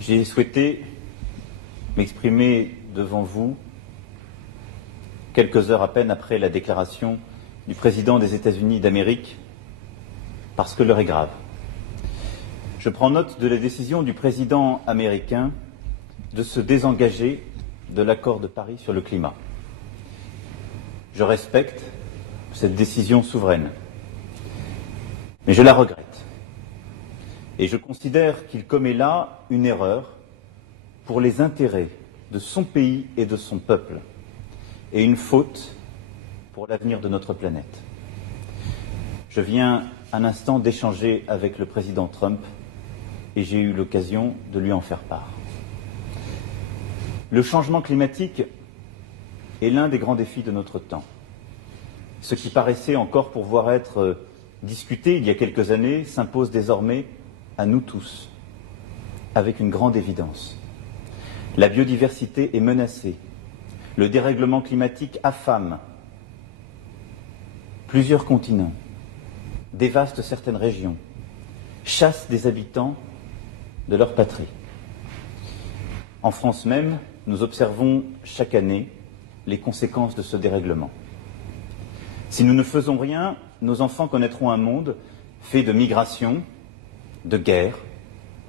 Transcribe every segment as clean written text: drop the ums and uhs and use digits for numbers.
J'ai souhaité m'exprimer devant vous quelques heures à peine après la déclaration du président des États-Unis d'Amérique, parce que l'heure est grave. Je prends note de la décision du président américain de se désengager de l'accord de Paris sur le climat. Je respecte cette décision souveraine, mais je la regrette. Et je considère qu'il commet là une erreur pour les intérêts de son pays et de son peuple, et une faute pour l'avenir de notre planète. Je viens un instant d'échanger avec le président Trump et j'ai eu l'occasion de lui en faire part. Le changement climatique est l'un des grands défis de notre temps. Ce qui paraissait encore pouvoir être discuté il y a quelques années s'impose désormais à nous tous, avec une grande évidence. La biodiversité est menacée. Le dérèglement climatique affame plusieurs continents, dévaste certaines régions, chasse des habitants de leur patrie. En France même, nous observons chaque année les conséquences de ce dérèglement. Si nous ne faisons rien, nos enfants connaîtront un monde fait de migration, de guerres,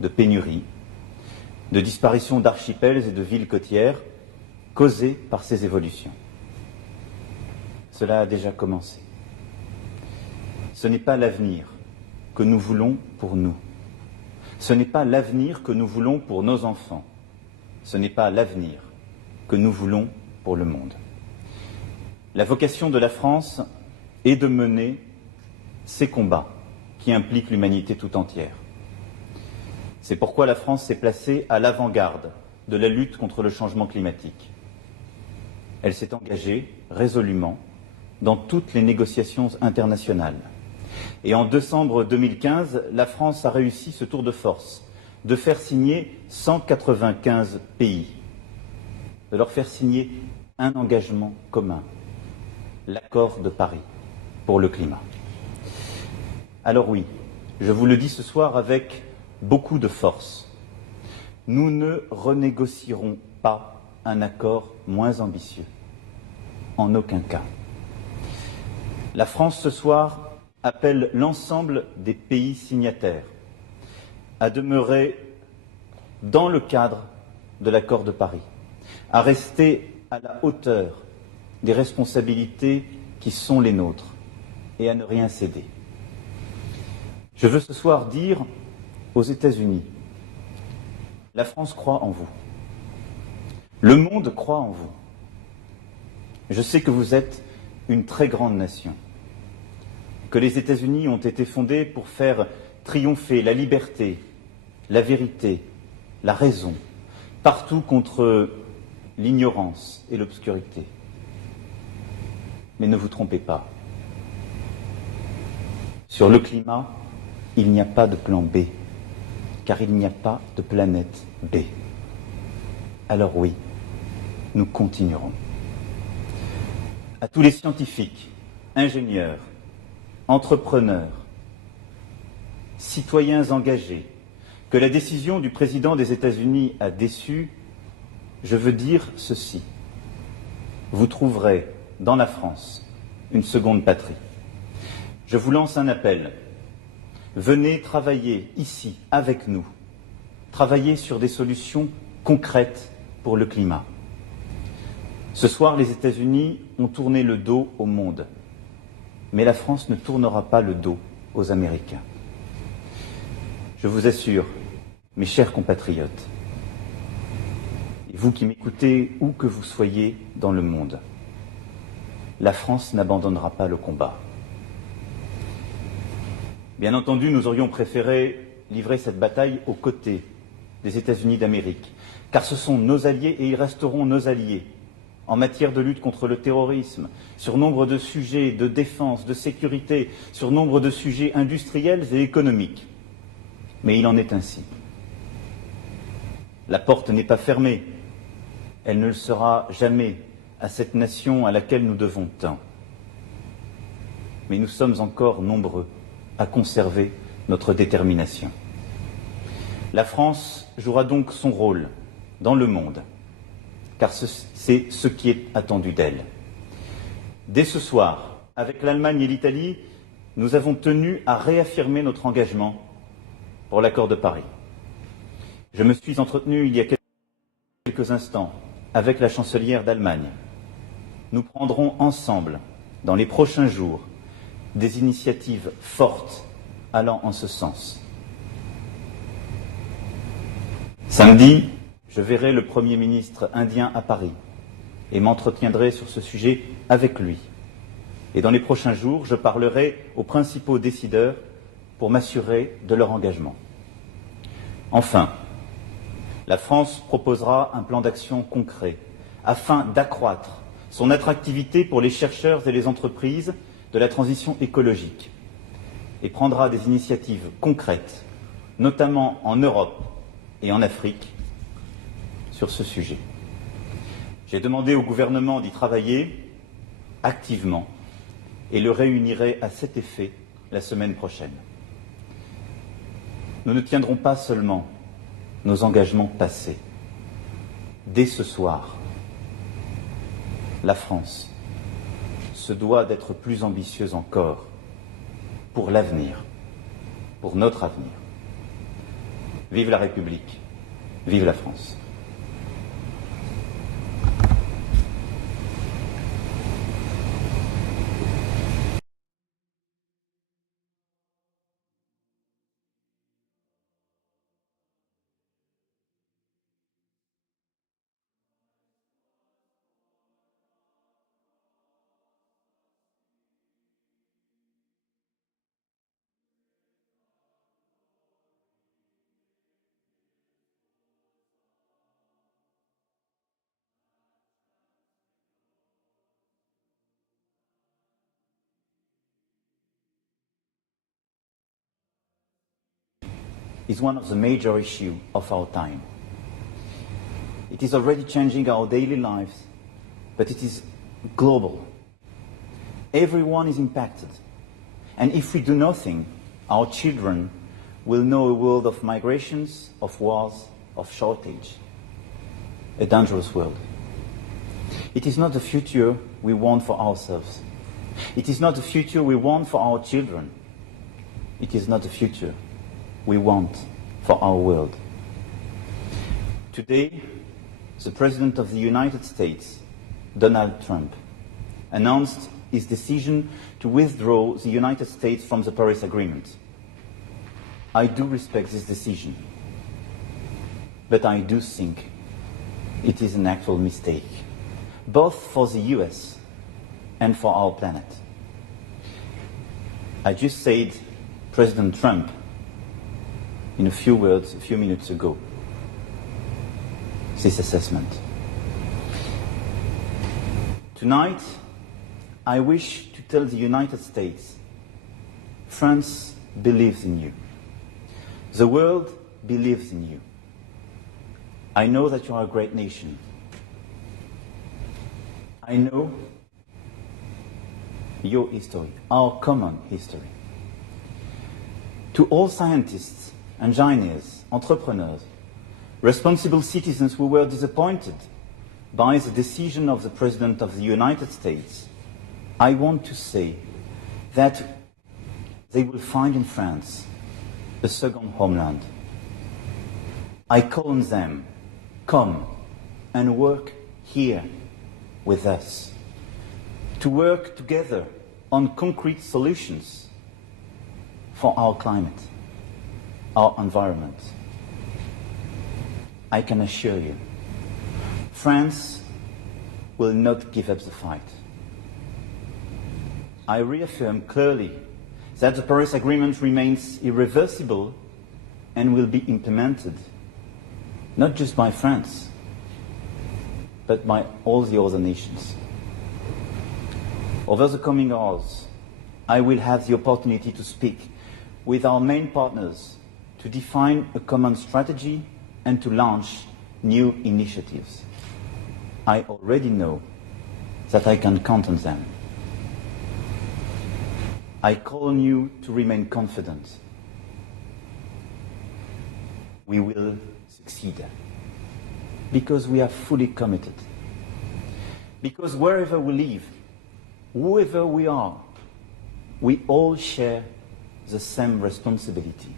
de pénuries, de disparition d'archipels et de villes côtières causées par ces évolutions. Cela a déjà commencé. Ce n'est pas l'avenir que nous voulons pour nous. Ce n'est pas l'avenir que nous voulons pour nos enfants. Ce n'est pas l'avenir que nous voulons pour le monde. La vocation de la France est de mener ces combats qui impliquent l'humanité tout entière. C'est pourquoi la France s'est placée à l'avant-garde de la lutte contre le changement climatique. Elle s'est engagée résolument dans toutes les négociations internationales. Et en décembre 2015, la France a réussi ce tour de force de faire signer 195 pays, de leur faire signer un engagement commun, l'accord de Paris pour le climat. Alors oui, je vous le dis ce soir avec beaucoup de force. Nous ne renégocierons pas un accord moins ambitieux. En aucun cas. La France, ce soir, appelle l'ensemble des pays signataires à demeurer dans le cadre de l'accord de Paris, à rester à la hauteur des responsabilités qui sont les nôtres et à ne rien céder. Je veux ce soir dire aux États-Unis, la France croit en vous. Le monde croit en vous. Je sais que vous êtes une très grande nation, que les États-Unis ont été fondés pour faire triompher la liberté, la vérité, la raison, partout contre l'ignorance et l'obscurité. Mais ne vous trompez pas. Sur le climat, il n'y a pas de plan B, car il n'y a pas de planète B. Alors oui, nous continuerons. À tous les scientifiques, ingénieurs, entrepreneurs, citoyens engagés, que la décision du président des États-Unis a déçu, je veux dire ceci. Vous trouverez dans la France une seconde patrie. Je vous lance un appel. Venez travailler ici avec nous, travailler sur des solutions concrètes pour le climat. Ce soir, les États-Unis ont tourné le dos au monde, mais la France ne tournera pas le dos aux Américains. Je vous assure, mes chers compatriotes, et vous qui m'écoutez où que vous soyez dans le monde, la France n'abandonnera pas le combat. Bien entendu, nous aurions préféré livrer cette bataille aux côtés des États-Unis d'Amérique, car ce sont nos alliés et ils resteront nos alliés en matière de lutte contre le terrorisme, sur nombre de sujets de défense, de sécurité, sur nombre de sujets industriels et économiques. Mais il en est ainsi. La porte n'est pas fermée. Elle ne le sera jamais à cette nation à laquelle nous devons tant. Mais nous sommes encore nombreux à conserver notre détermination. La France jouera donc son rôle dans le monde, car c'est ce qui est attendu d'elle. Dès ce soir, avec l'Allemagne et l'Italie, nous avons tenu à réaffirmer notre engagement pour l'accord de Paris. Je me suis entretenu il y a quelques instants avec la chancelière d'Allemagne. Nous prendrons ensemble, dans les prochains jours, des initiatives fortes allant en ce sens. Samedi, je verrai le Premier ministre indien à Paris et m'entretiendrai sur ce sujet avec lui. Et dans les prochains jours, je parlerai aux principaux décideurs pour m'assurer de leur engagement. Enfin, la France proposera un plan d'action concret afin d'accroître son attractivité pour les chercheurs et les entreprises de la transition écologique et prendra des initiatives concrètes, notamment en Europe et en Afrique, sur ce sujet. J'ai demandé au gouvernement d'y travailler activement et le réunirai à cet effet la semaine prochaine. Nous ne tiendrons pas seulement nos engagements passés. Dès ce soir, la France se doit d'être plus ambitieuse encore pour l'avenir, pour notre avenir. Vive la République, vive la France. Is one of the major issues of our time. It is already changing our daily lives, but it is global. Everyone is impacted. And if we do nothing, our children will know a world of migrations, of wars, of shortage. A dangerous world. It is not the future we want for ourselves. It is not the future we want for our children. It is not the future we want for our world. Today, the President of the United States, Donald Trump, announced his decision to withdraw the United States from the Paris Agreement. I do respect this decision, but I do think it is an actual mistake, both for the US and for our planet. I just said President Trump in a few words a few minutes ago, this assessment. Tonight, I wish to tell the United States, France believes in you. The world believes in you. I know that you are a great nation. I know your history, our common history. To all scientists, engineers, entrepreneurs, responsible citizens who were disappointed by the decision of the President of the United States, I want to say that they will find in France a second homeland. I call on them, come and work here with us, to work together on concrete solutions for our climate, our environment. I can assure you, France will not give up the fight. I reaffirm clearly that the Paris Agreement remains irreversible and will be implemented, not just by France, but by all the other nations. Over the coming hours, I will have the opportunity to speak with our main partners to define a common strategy and to launch new initiatives. I already know that I can count on them. I call on you to remain confident. we will succeed. Because we are fully committed. Because wherever we live, whoever we are, we all share the same responsibility.